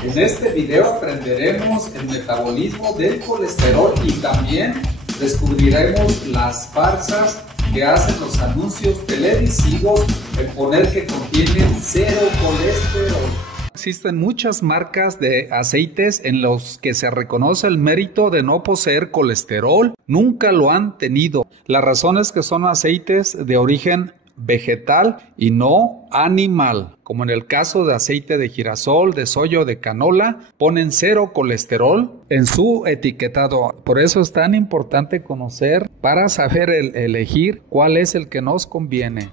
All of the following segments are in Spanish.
En este video aprenderemos el metabolismo del colesterol y también descubriremos las farsas que hacen los anuncios televisivos en poner que contienen cero colesterol. Existen muchas marcas de aceites en los que se reconoce el mérito de no poseer colesterol. Nunca lo han tenido. La razón es que son aceites de origen vegetal y no animal, como en el caso de aceite de girasol, de soya o de canola, ponen cero colesterol en su etiquetado. Por eso es tan importante conocer para saber elegir cuál es el que nos conviene.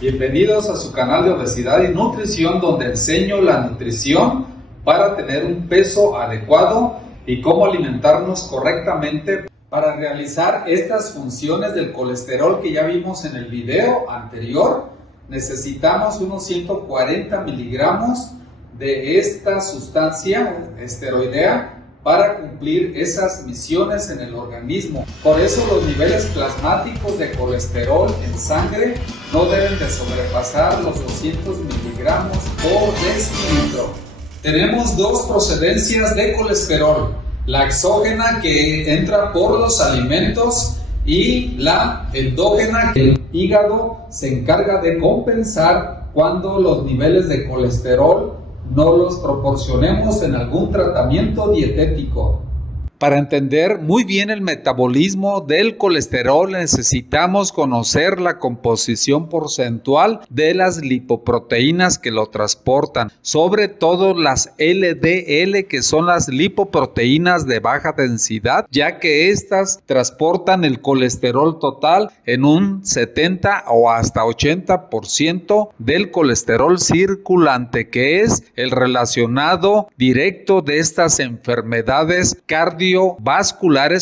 Bienvenidos a su canal de obesidad y nutrición, donde enseño la nutrición para tener un peso adecuado y cómo alimentarnos correctamente para realizar estas funciones del colesterol que ya vimos en el video anterior. Necesitamos unos 140 miligramos de esta sustancia esteroidea para cumplir esas misiones en el organismo. Por eso los niveles plasmáticos de colesterol en sangre no deben de sobrepasar los 200 miligramos por decilitro. Tenemos dos procedencias de colesterol: la exógena, que entra por los alimentos, y la endógena, que el hígado se encarga de compensar cuando los niveles de colesterol no los proporcionemos en algún tratamiento dietético. Para entender muy bien el metabolismo del colesterol necesitamos conocer la composición porcentual de las lipoproteínas que lo transportan, sobre todo las LDL, que son las lipoproteínas de baja densidad, ya que estas transportan el colesterol total en un 70 o hasta 80% del colesterol circulante, que es el relacionado directo de estas enfermedades cardiovasculares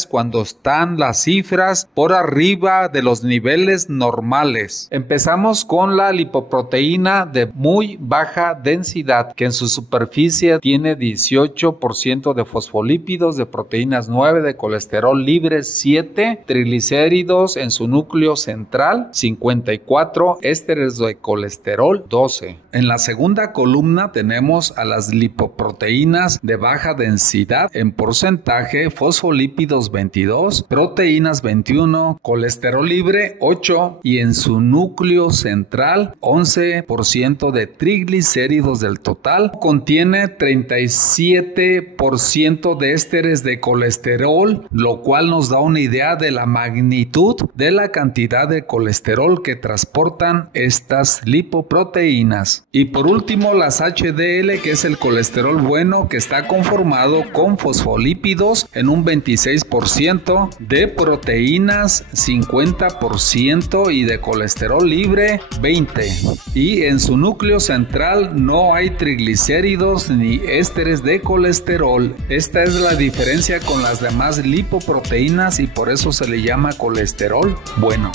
cuando están las cifras por arriba de los niveles normales. Empezamos con la lipoproteína de muy baja densidad, que en su superficie tiene 18% de fosfolípidos, de proteínas 9, de colesterol libre 7, triglicéridos en su núcleo central 54, ésteres de colesterol 12. En la segunda columna tenemos a las lipoproteínas de baja densidad en porcentaje: fosfolípidos 22, proteínas 21, colesterol libre 8 y en su núcleo central 11% de triglicéridos del total. Contiene 37% de ésteres de colesterol, lo cual nos da una idea de la magnitud de la cantidad de colesterol que transportan estas lipoproteínas. Y por último, las HDL, que es el colesterol bueno, que está conformado con fosfolípidos en un 26%, de proteínas 50% y de colesterol libre 20%. Y en su núcleo central no hay triglicéridos ni ésteres de colesterol. Esta es la diferencia con las demás lipoproteínas y por eso se le llama colesterol bueno.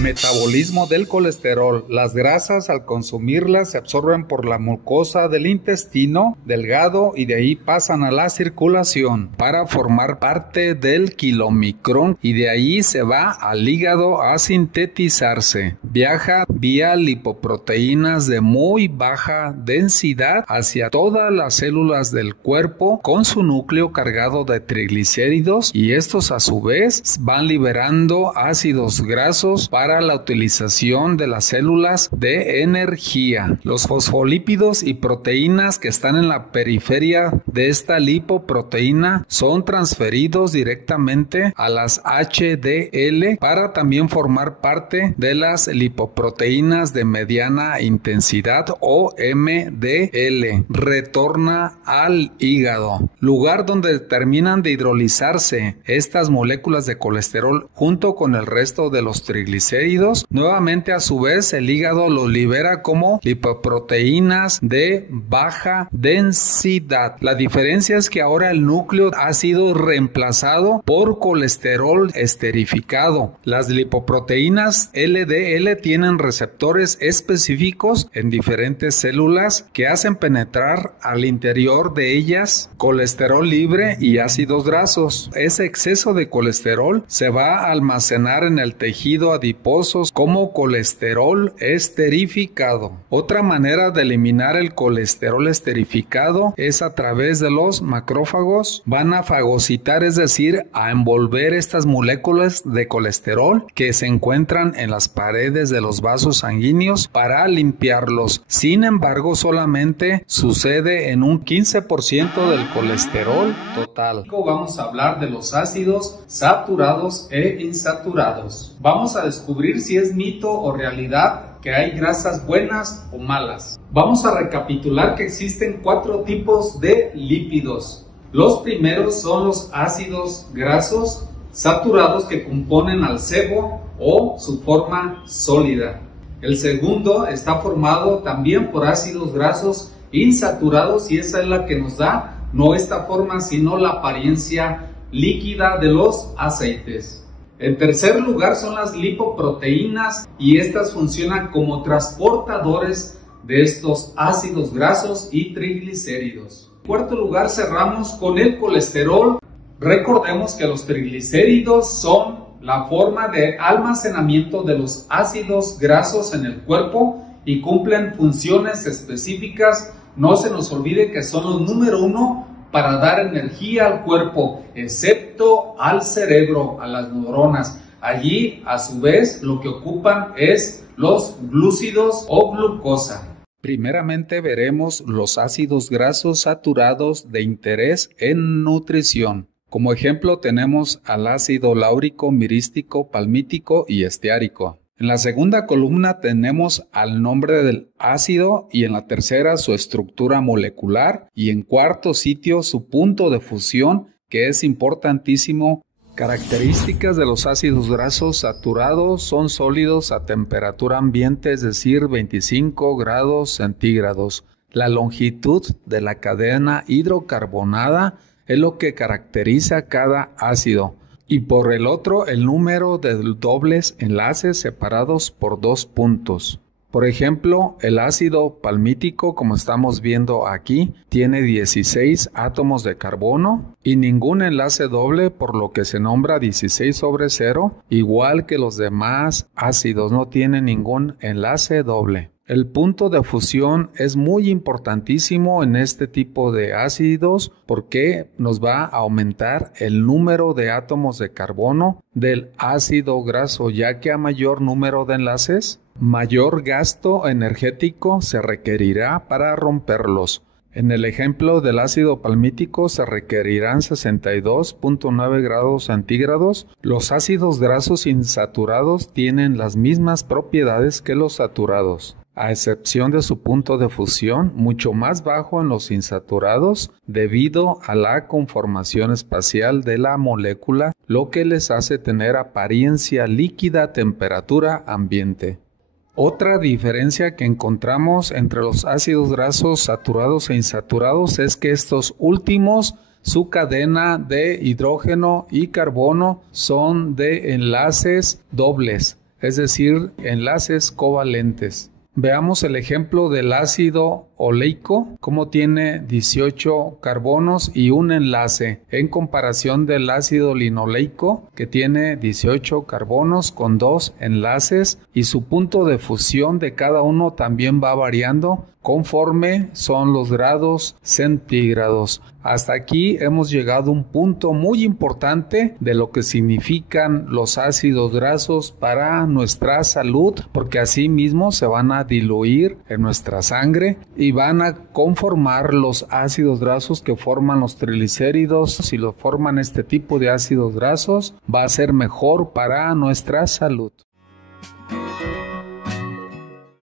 Metabolismo del colesterol. Las grasas, al consumirlas, se absorben por la mucosa del intestino delgado y de ahí pasan a la circulación para formar parte del kilomicrón, y de ahí se va al hígado a sintetizarse. Viaja vía lipoproteínas de muy baja densidad hacia todas las células del cuerpo con su núcleo cargado de triglicéridos, y estos a su vez van liberando ácidos grasos para la utilización de las células de energía. Los fosfolípidos y proteínas que están en la periferia de esta lipoproteína son transferidos directamente a las HDL para también formar parte de las lipoproteínas de mediana intensidad o MDL. Retorna al hígado, lugar donde terminan de hidrolizarse estas moléculas de colesterol junto con el resto de los triglicéridos. Nuevamente, a su vez, el hígado lo libera como lipoproteínas de baja densidad. La diferencia es que ahora el núcleo ha sido reemplazado por colesterol esterificado. Las lipoproteínas LDL tienen receptores específicos en diferentes células que hacen penetrar al interior de ellas colesterol libre y ácidos grasos. Ese exceso de colesterol se va a almacenar en el tejido adiposo adiposos como colesterol esterificado. Otra manera de eliminar el colesterol esterificado es a través de los macrófagos. Van a fagocitar, es decir, a envolver estas moléculas de colesterol que se encuentran en las paredes de los vasos sanguíneos para limpiarlos. Sin embargo, solamente sucede en un 15% del colesterol total. Vamos a hablar de los ácidos saturados e insaturados. Vamos a descubrir si es mito o realidad que hay grasas buenas o malas. Vamos a recapitular que existen 4 tipos de lípidos. Los primeros son los ácidos grasos saturados que componen al sebo o su forma sólida. El segundo está formado también por ácidos grasos insaturados y esa es la que nos da no esta forma sino la apariencia líquida de los aceites. En tercer lugar son las lipoproteínas y estas funcionan como transportadores de estos ácidos grasos y triglicéridos. En cuarto lugar cerramos con el colesterol. Recordemos que los triglicéridos son la forma de almacenamiento de los ácidos grasos en el cuerpo y cumplen funciones específicas. No se nos olvide que son los número 1 para dar energía al cuerpo, excepto al cerebro, a las neuronas. Allí, a su vez, lo que ocupan es los glúcidos o glucosa. Primeramente veremos los ácidos grasos saturados de interés en nutrición. Como ejemplo tenemos al ácido láurico, mirístico, palmítico y esteárico. En la segunda columna tenemos al nombre del ácido y en la tercera su estructura molecular y en cuarto sitio su punto de fusión, que es importantísimo. Características de los ácidos grasos saturados: son sólidos a temperatura ambiente, es decir, 25 grados centígrados. La longitud de la cadena hidrocarbonada es lo que caracteriza cada ácido. Y por el otro, el número de dobles enlaces separados por 2 puntos. Por ejemplo, el ácido palmítico, como estamos viendo aquí, tiene 16 átomos de carbono y ningún enlace doble, por lo que se nombra 16/0, igual que los demás ácidos, no tiene ningún enlace doble. El punto de fusión es muy importantísimo en este tipo de ácidos porque nos va a aumentar el número de átomos de carbono del ácido graso, ya que a mayor número de enlaces, mayor gasto energético se requerirá para romperlos. En el ejemplo del ácido palmítico se requerirán 62.9 grados centígrados. Los ácidos grasos insaturados tienen las mismas propiedades que los saturados, a excepción de su punto de fusión, mucho más bajo en los insaturados debido a la conformación espacial de la molécula, lo que les hace tener apariencia líquida a temperatura ambiente. Otra diferencia que encontramos entre los ácidos grasos saturados e insaturados es que estos últimos, su cadena de hidrógeno y carbono son de enlaces dobles, es decir, enlaces covalentes. Veamos el ejemplo del ácido oleico, como tiene 18 carbonos y un enlace, en comparación del ácido linoleico, que tiene 18 carbonos con 2 enlaces, y su punto de fusión de cada uno también va variando conforme son los grados centígrados. Hasta aquí hemos llegado a un punto muy importante de lo que significan los ácidos grasos para nuestra salud, porque así mismo se van a diluir en nuestra sangre y van a conformar los ácidos grasos que forman los triglicéridos. Si lo forman este tipo de ácidos grasos, va a ser mejor para nuestra salud.